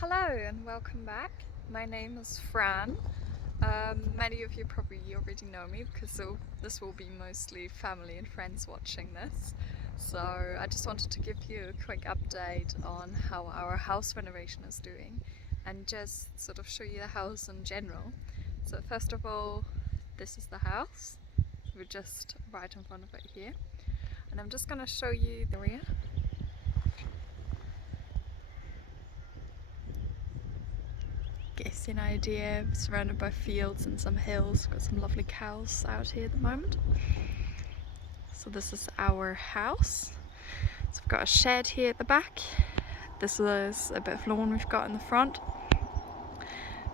Hello and welcome back. My name is Fran. Many of you probably already know me because this will be mostly family and friends watching this. So I just wanted to give you a quick update on how our house renovation is doing and just sort of show you the house in general. So first of all, this is the house. We're just right in front of it here. And I'm just going to show you the area. Gives you an idea, surrounded by fields and some hills. Got some lovely cows out here at the moment. So this is our house. So we've got a shed here at the back. This is a bit of lawn we've got in the front.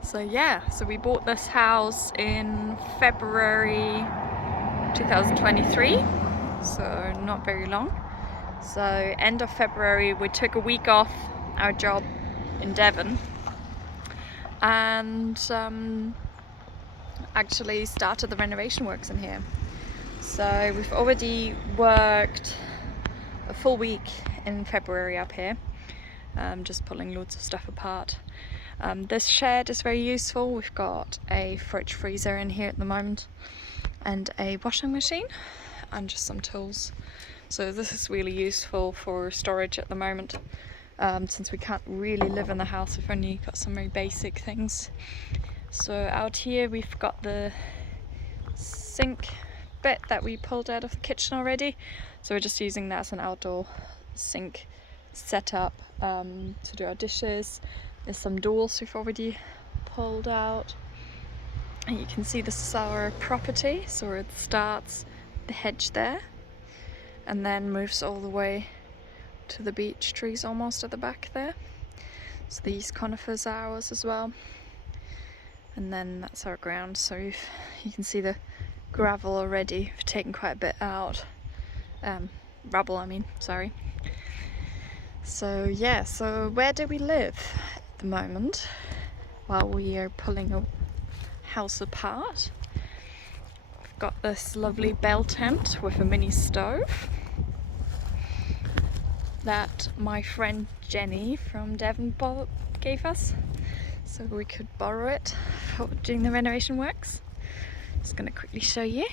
So yeah, so we bought this house in February 2023, so not very long. So end of February we took a week off our job in Devon and actually started the renovation works in here. So we've already worked a full week in February up here, just pulling loads of stuff apart. This shed is very useful. We've got a fridge freezer in here at the moment and a washing machine and just some tools. So this is really useful for storage at the moment. Since we can't really live in the house, we've only got some very basic things. So out here we've got the sink bit that we pulled out of the kitchen already, so we're just using that as an outdoor sink setup to do our dishes. There's some doors we've already pulled out, and you can see this is our property. So it starts the hedge there and then moves all the way to the beech trees almost at the back there. So these conifers are ours as well, and then that's our ground. So you can see the gravel already. We've taken quite a bit out, rubble I mean, sorry. So yeah, so where do we live at the moment while we are pulling a house apart? We've got this lovely bell tent with a mini stove that my friend Jenny from Devon gave us, so we could borrow it for doing the renovation works. Just going to quickly show you.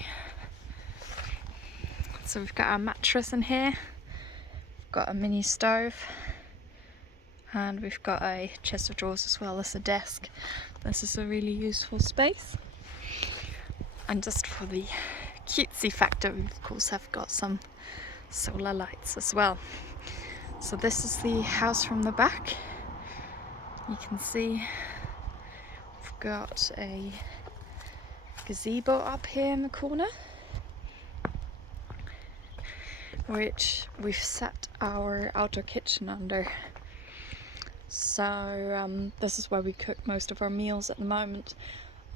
So we've got our mattress in here, we've got a mini stove, and we've got a chest of drawers as well as a desk. This is a really useful space. And just for the cutesy factor, we of course have got some solar lights as well. So this is the house from the back. You can see we've got a gazebo up here in the corner, which we've set our outdoor kitchen under. So this is where we cook most of our meals at the moment.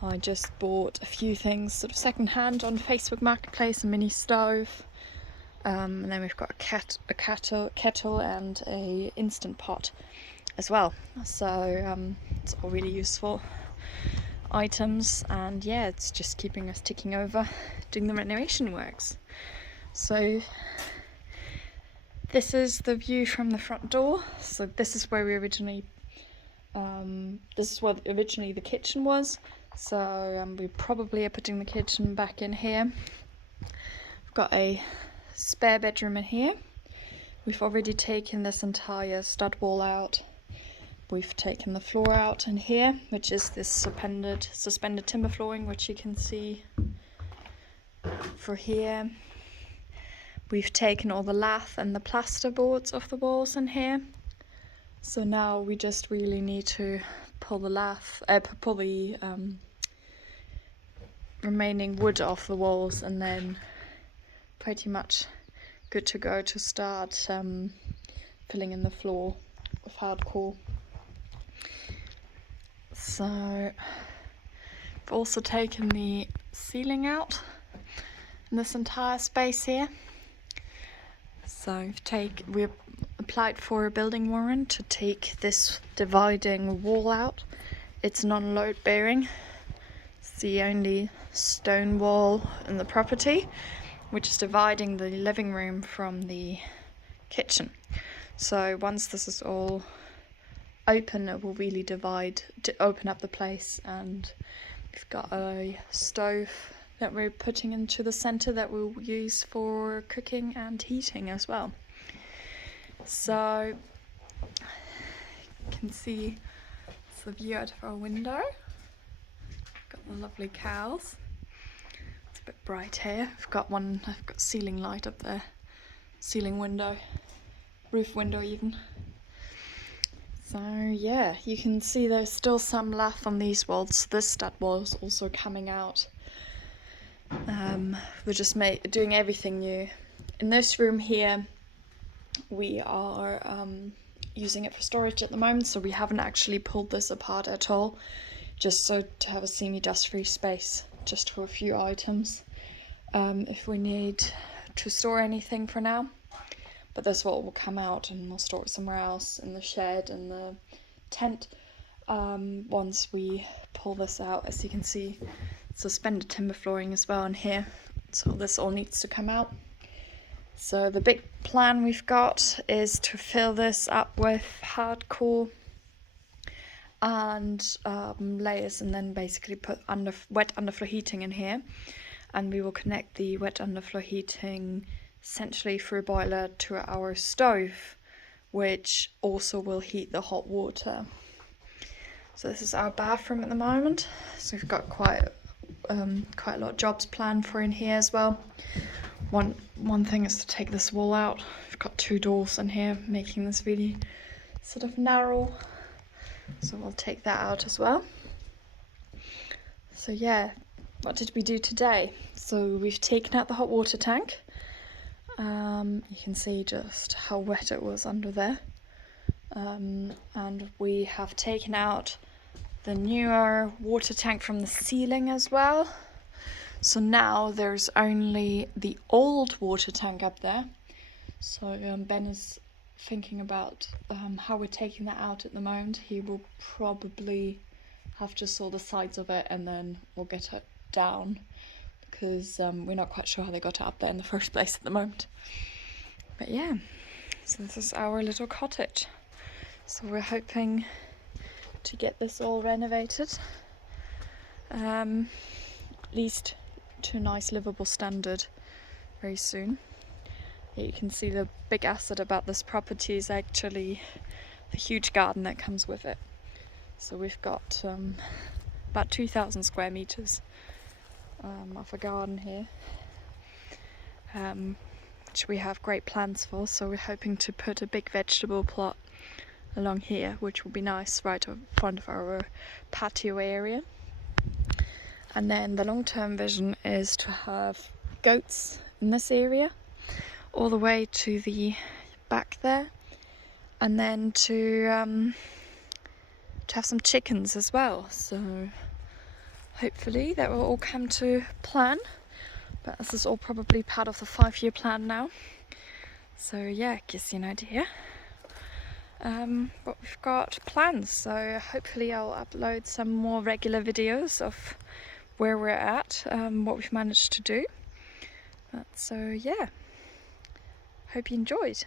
I just bought a few things sort of second hand on Facebook Marketplace, a mini stove, and then we've got a kettle and a instant pot as well. So it's all really useful items, and yeah, it's just keeping us ticking over doing the renovation works. So this is the view from the front door. So this is where we originally this is where originally the kitchen was. So we probably are putting the kitchen back in here. We've got a spare bedroom in here. We've already taken this entire stud wall out. We've taken the floor out in here, which is this suspended timber flooring, which you can see for here. We've taken all the lath and the plaster boards off the walls in here. So now we just really need to pull the remaining wood off the walls, and then pretty much good to go to start filling in the floor with hardcore. So I've also taken the ceiling out in this entire space here. So we applied for a building warrant to take this dividing wall out. It's non-load bearing. It's the only stone wall in the property, which is dividing the living room from the kitchen. So once this is all open, it will really open up the place. And we've got a stove that we're putting into the center that we'll use for cooking and heating as well. So you can see it's the view out of our window. Got the lovely cows. It's a bit bright here. I've got ceiling light up there. Ceiling window. Roof window even. So yeah, you can see there's still some left on these walls. This stud wall is also coming out. We're just doing everything new. In this room here, we are using it for storage at the moment, so we haven't actually pulled this apart at all, just so to have a semi-dust-free space, just for a few items, if we need to store anything for now. But this wall will come out and we'll store it somewhere else, in the shed and the tent, once we pull this out. As you can see, suspended timber flooring as well in here, so this all needs to come out. So the big plan we've got is to fill this up with hardcore and layers, and then basically put wet underfloor heating in here, and we will connect the wet underfloor heating essentially through a boiler to our stove, which also will heat the hot water. So this is our bathroom at the moment. So we've got quite a lot of jobs planned for in here as well. One thing is to take this wall out. We've got 2 doors in here, making this really sort of narrow. So we'll take that out as well. So yeah, what did we do today? So we've taken out the hot water tank. You can see just how wet it was under there. And we have taken out the newer water tank from the ceiling as well. So now there's only the old water tank up there. So Ben is thinking about how we're taking that out at the moment. He will probably have to saw the sides of it and then we'll get it down, because we're not quite sure how they got it up there in the first place at the moment. But yeah, so this is our little cottage. So we're hoping to get this all renovated, at least to a nice livable standard very soon. You can see the big asset about this property is actually the huge garden that comes with it. So we've got about 2,000 square meters of a garden here, which we have great plans for. So we're hoping to put a big vegetable plot along here, which will be nice right in front of our patio area. And then the long-term vision is to have goats in this area all the way to the back there, and then to have some chickens as well. So hopefully that will all come to plan, but this is all probably part of the 5-year plan now. So yeah, it gives you an idea. But we've got plans, so hopefully I'll upload some more regular videos of where we're at, what we've managed to do. So yeah, hope you enjoyed.